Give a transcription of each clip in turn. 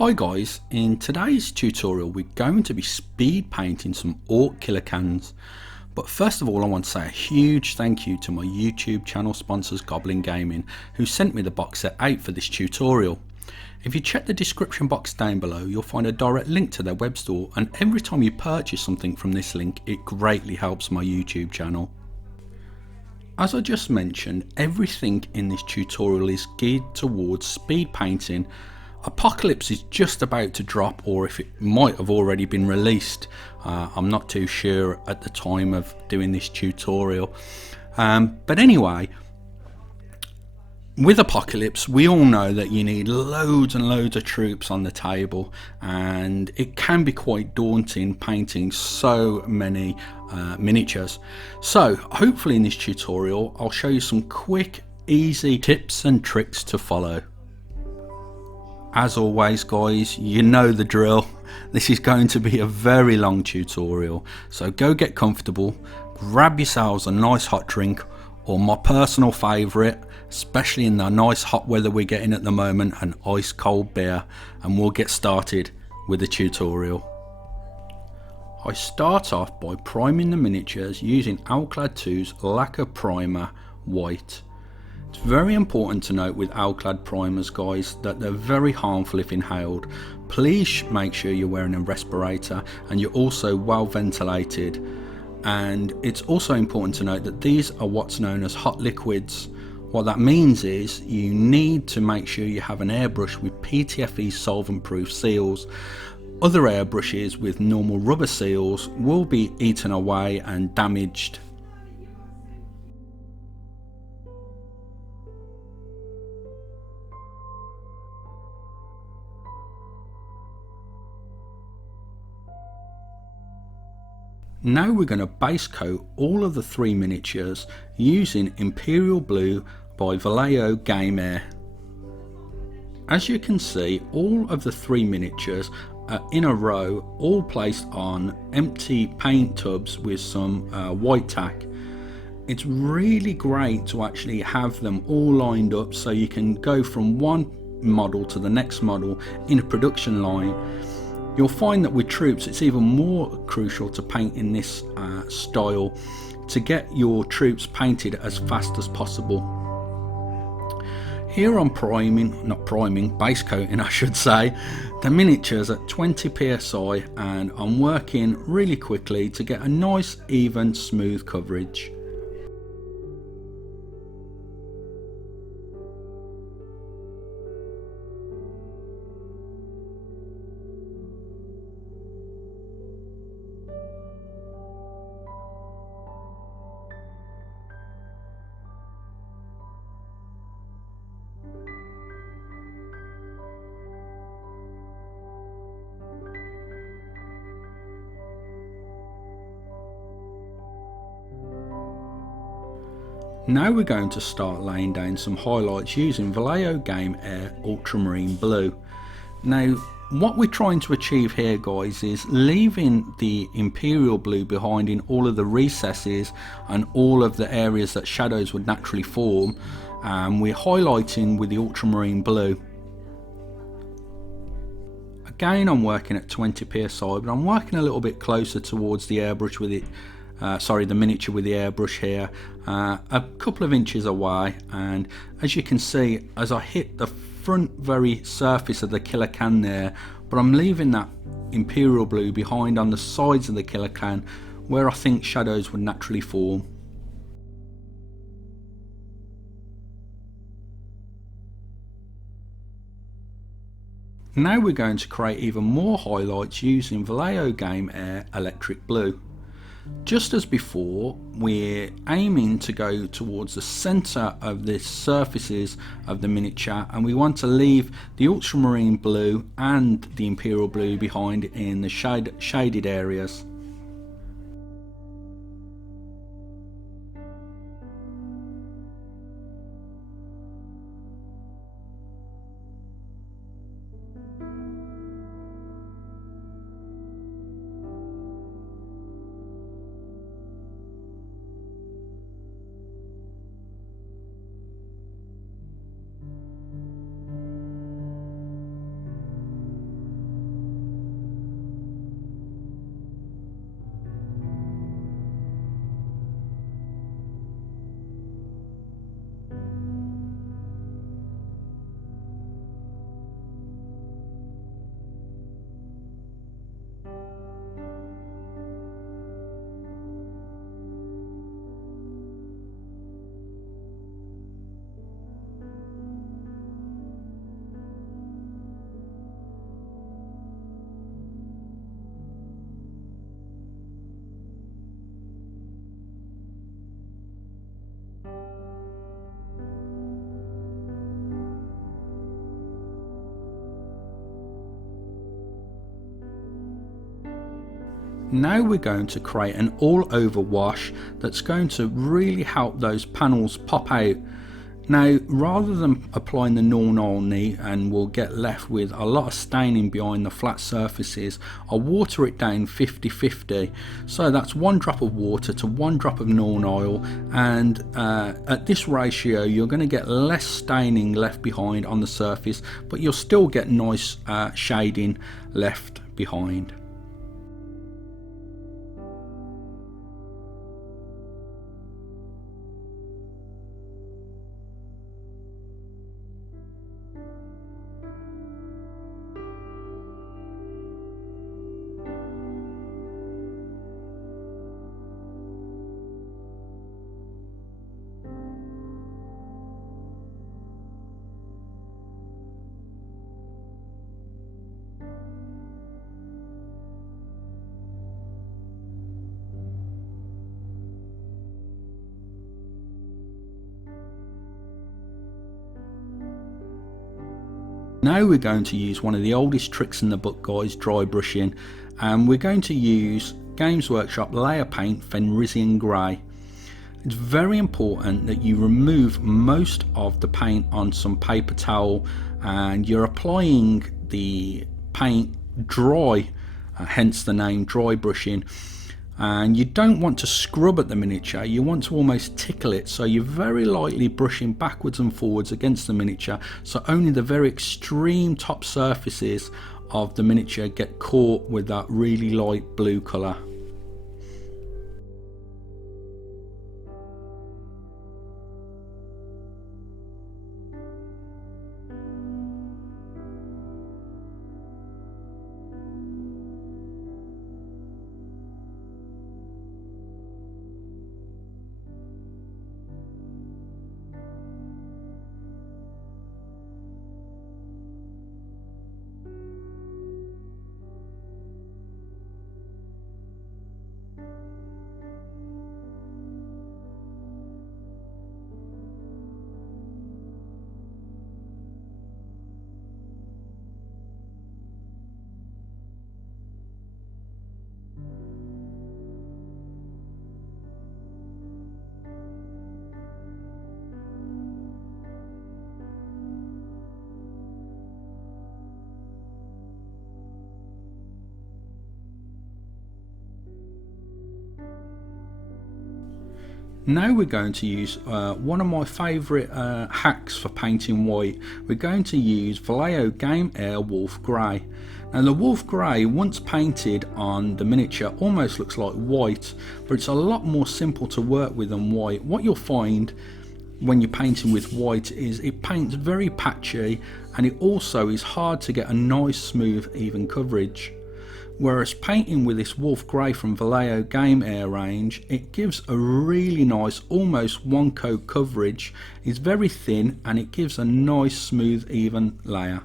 Hi guys, in today's tutorial we're going to be speed painting some Orc killer cans. But first of all I want to say a huge thank you to my YouTube channel sponsors Goblin Gaming, who sent me the box set 8 for this tutorial. If you check the description box down below you'll find a direct link to their web store, and every time you purchase something from this link it greatly helps my YouTube channel. As I just mentioned, everything in this tutorial is geared towards speed painting. Apocalypse is just about to drop, or if it might have already been released, I'm not too sure at the time of doing this tutorial. But anyway, with Apocalypse we all know that you need loads and loads of troops on the table, and it can be quite daunting painting so many miniatures. So hopefully in this tutorial I'll show you some quick easy tips and tricks to follow. As always guys, you know the drill. This is going to be a very long tutorial, so go get comfortable, grab yourselves a nice hot drink, or my personal favourite, especially in the nice hot weather we're getting at the moment, an ice cold beer, and we'll get started with the tutorial. I start off by priming the miniatures using Alclad 2's Lacquer Primer White. It's very important to note with Alclad primers guys that they're very harmful if inhaled. Please make sure you're wearing a respirator and you're also well ventilated. And it's also important to note that these are what's known as hot liquids. What that means is you need to make sure you have an airbrush with PTFE solvent proof seals. Other airbrushes with normal rubber seals will be eaten away and damaged. Now we're going to base coat all of the 3 miniatures using Imperial Blue by Vallejo Game Air. As you can see, all of the 3 miniatures are in a row, all placed on empty paint tubs with some white tack. It's really great to actually have them all lined up so you can go from one model to the next model in a production line. You'll find that with troops it's even more crucial to paint in this style to get your troops painted as fast as possible. Here I'm base coating I should say, the miniatures at 20 psi, and I'm working really quickly to get a nice even smooth coverage. Now we're going to start laying down some highlights using Vallejo Game Air Ultramarine Blue. Now what we're trying to achieve here guys is leaving the Imperial Blue behind in all of the recesses and all of the areas that shadows would naturally form, and we're highlighting with the Ultramarine Blue. Again I'm working at 20 psi, but I'm working a little bit closer towards the airbrush with it. The miniature with the airbrush here, a couple of inches away, and as you can see as I hit the front very surface of the killer can there, but I'm leaving that Imperial Blue behind on the sides of the killer can where I think shadows would naturally form. Now we're going to create even more highlights using Vallejo Game Air Electric Blue. Just as before, we're aiming to go towards the center of the surfaces of the miniature, and we want to leave the ultramarine blue and the imperial blue behind in the shaded areas. Now we're going to create an all over wash that's going to really help those panels pop out. Now, rather than applying the Nornol neat and we'll get left with a lot of staining behind the flat surfaces, I'll water it down 50-50. So that's 1 drop of water to 1 drop of Nornol, and at this ratio you're going to get less staining left behind on the surface, but you'll still get nice shading left behind. Now we're going to use one of the oldest tricks in the book, guys, dry brushing, and we're going to use Games Workshop layer paint Fenrisian Grey. It's very important that you remove most of the paint on some paper towel and you're applying the paint dry, hence the name dry brushing. And you don't want to scrub at the miniature, you want to almost tickle it, so you're very lightly brushing backwards and forwards against the miniature, so only the very extreme top surfaces of the miniature get caught with that really light blue colour. Now we're going to use one of my favourite hacks for painting white. We're going to use Vallejo Game Air Wolf Grey. Now the Wolf Grey, once painted on the miniature, almost looks like white, but it's a lot more simple to work with than white. What you'll find when you're painting with white is it paints very patchy, and it also is hard to get a nice smooth even coverage. Whereas painting with this Wolf Grey from Vallejo Game Air range, it gives a really nice almost one coat coverage. It's very thin and it gives a nice smooth even layer.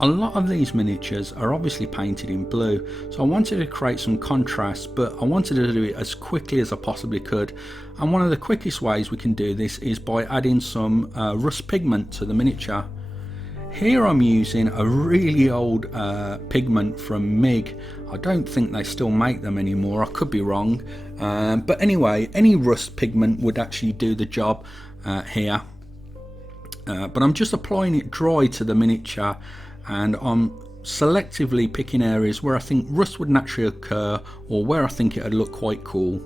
A lot of these miniatures are obviously painted in blue, so I wanted to create some contrast, but I wanted to do it as quickly as I possibly could. And one of the quickest ways we can do this is by adding some rust pigment to the miniature. Here I'm using a really old pigment from MIG. I don't think they still make them anymore, I could be wrong. But anyway, any rust pigment would actually do the job here. But I'm just applying it dry to the miniature, and I'm selectively picking areas where I think rust would naturally occur or where I think it would look quite cool.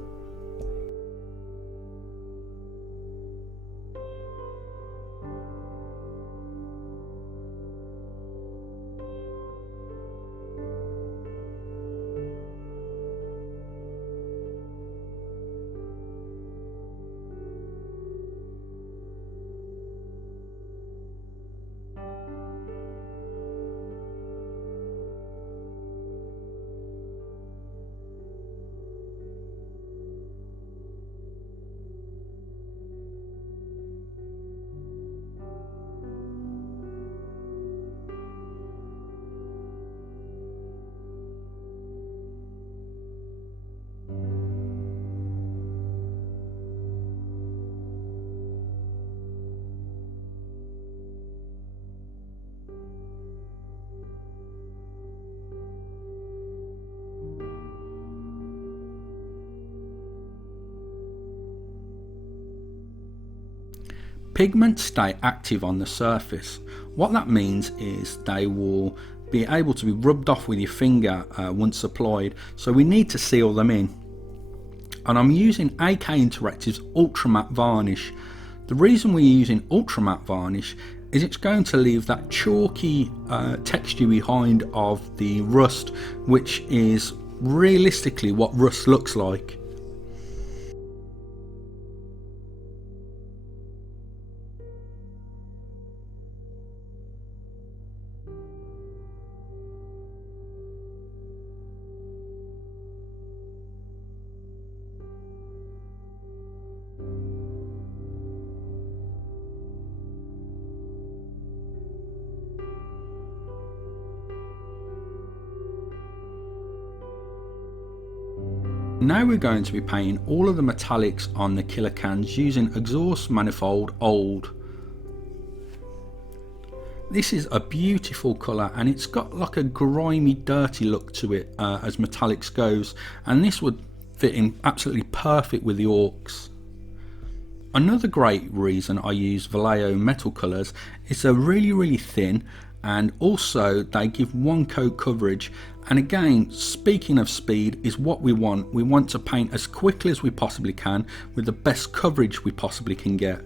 pigments stay active on the surface. What that means is they will be able to be rubbed off with your finger once applied, so we need to seal them in. And I'm using AK Interactive's Ultra Matte Varnish. The reason we're using Ultra Matte Varnish is it's going to leave that chalky texture behind of the rust, which is realistically what rust looks like. Now we're going to be painting all of the metallics on the killer cans using Exhaust Manifold Old. This is a beautiful colour and it's got like a grimy, dirty look to it as metallics goes, and this would fit in absolutely perfect with the Orcs. Another great reason I use Vallejo metal colours is they're really thin, and also they give one coat coverage. And again, speaking of speed, is what we want. We want to paint as quickly as we possibly can with the best coverage we possibly can get.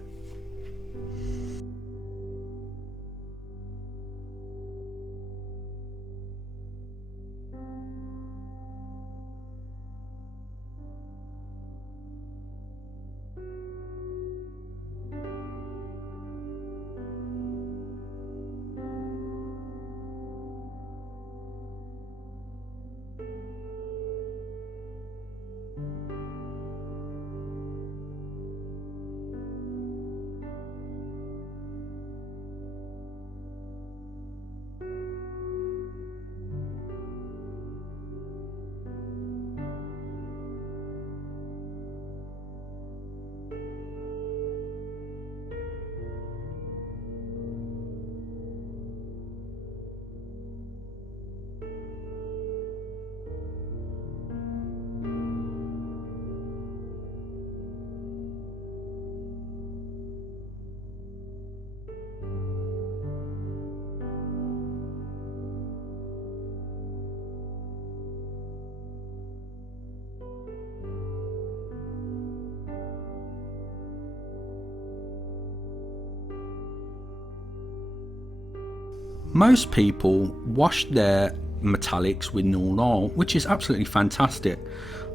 Most people wash their metallics with Nuln Oil, which is absolutely fantastic.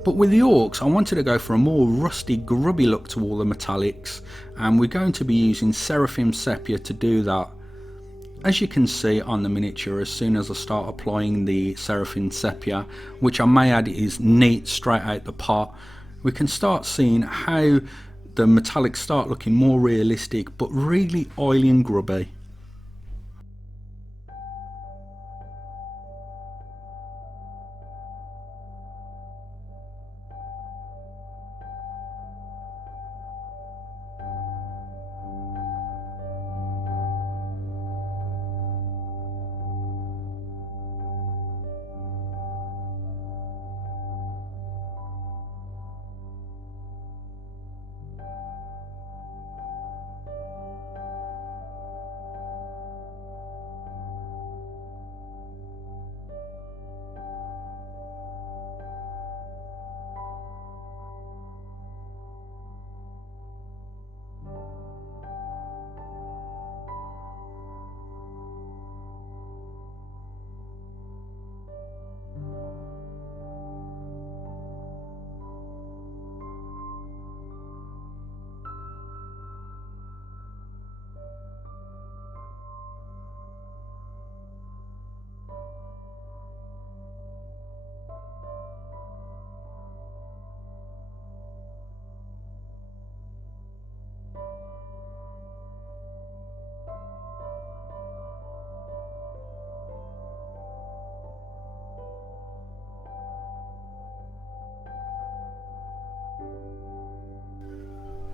But with the Orcs, I wanted to go for a more rusty, grubby look to all the metallics, and we're going to be using Seraphim Sepia to do that. As you can see on the miniature, as soon as I start applying the Seraphim Sepia, which I may add is neat straight out the pot, we can start seeing how the metallics start looking more realistic, but really oily and grubby.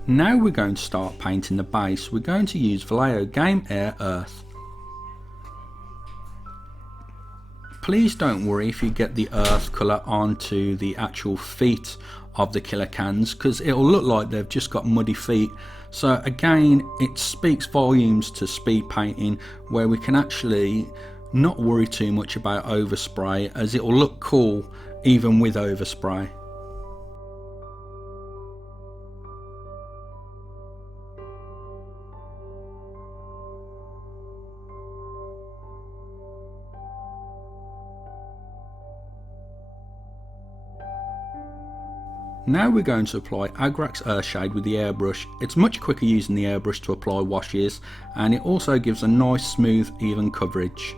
Now we're going to start painting the base. We're going to use Vallejo Game Air Earth. Please don't worry if you get the earth colour onto the actual feet of the killer cans, because it'll look like they've just got muddy feet. So again, it speaks volumes to speed painting, where we can actually not worry too much about overspray, as it will look cool even with overspray. Now we're going to apply Agrax Earthshade with the airbrush. It's much quicker using the airbrush to apply washes, and it also gives a nice smooth even coverage.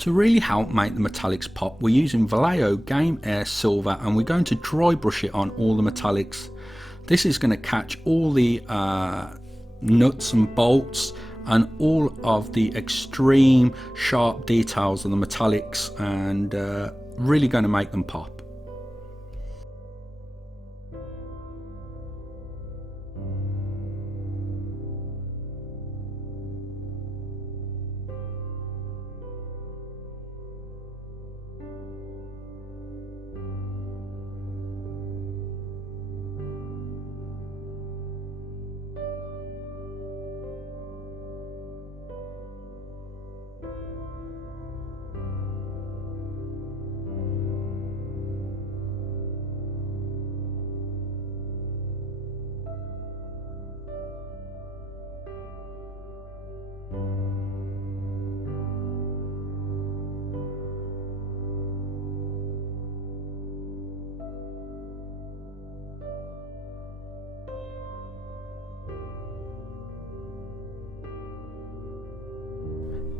To really help make the metallics pop, we're using Vallejo Game Air Silver, and we're going to dry brush it on all the metallics. This is going to catch all the nuts and bolts and all of the extreme sharp details of the metallics, and really going to make them pop.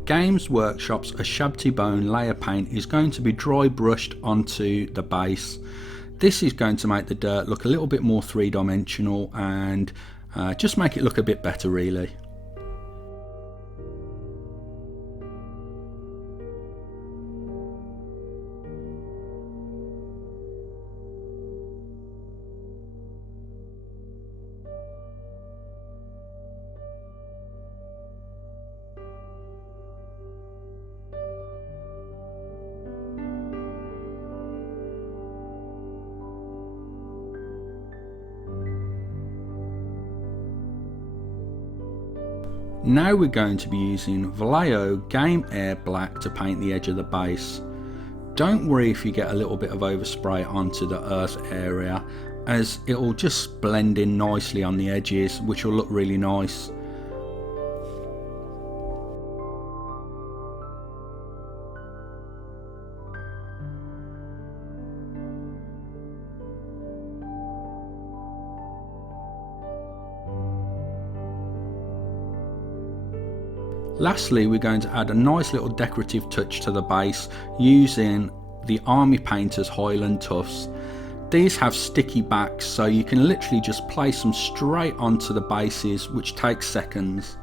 Games Workshop's Ushabti Bone layer paint is going to be dry brushed onto the base. This is going to make the dirt look a little bit more three-dimensional and just make it look a bit better really. Now we're going to be using Vallejo Game Air Black to paint the edge of the base. Don't worry if you get a little bit of overspray onto the earth area, as it will just blend in nicely on the edges, which will look really nice. Lastly, we're going to add a nice little decorative touch to the base using the Army Painters Highland Tufts. These have sticky backs, so you can literally just place them straight onto the bases, which takes seconds.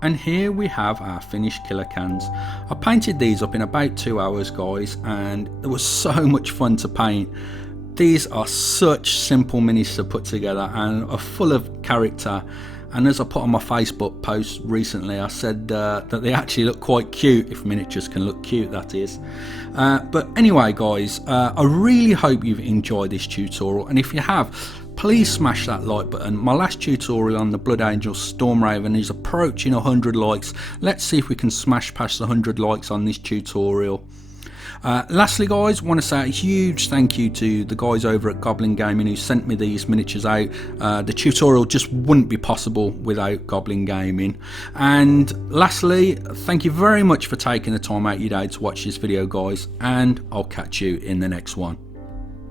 And here we have our finished killer cans. I painted these up in about 2 hours, guys, and it was so much fun to paint. These are such simple minis to put together and are full of character. And as I put on my Facebook post recently, I said that they actually look quite cute, if miniatures can look cute, that is. But anyway, guys, I really hope you've enjoyed this tutorial, and if you have, please smash that like button. My last tutorial on the Blood Angel Stormraven is approaching 100 likes. Let's see if we can smash past the 100 likes on this tutorial. Lastly guys, I want to say a huge thank you to the guys over at Goblin Gaming who sent me these miniatures out. The tutorial just wouldn't be possible without Goblin Gaming. And lastly, thank you very much for taking the time out of your day to watch this video guys, and I'll catch you in the next one.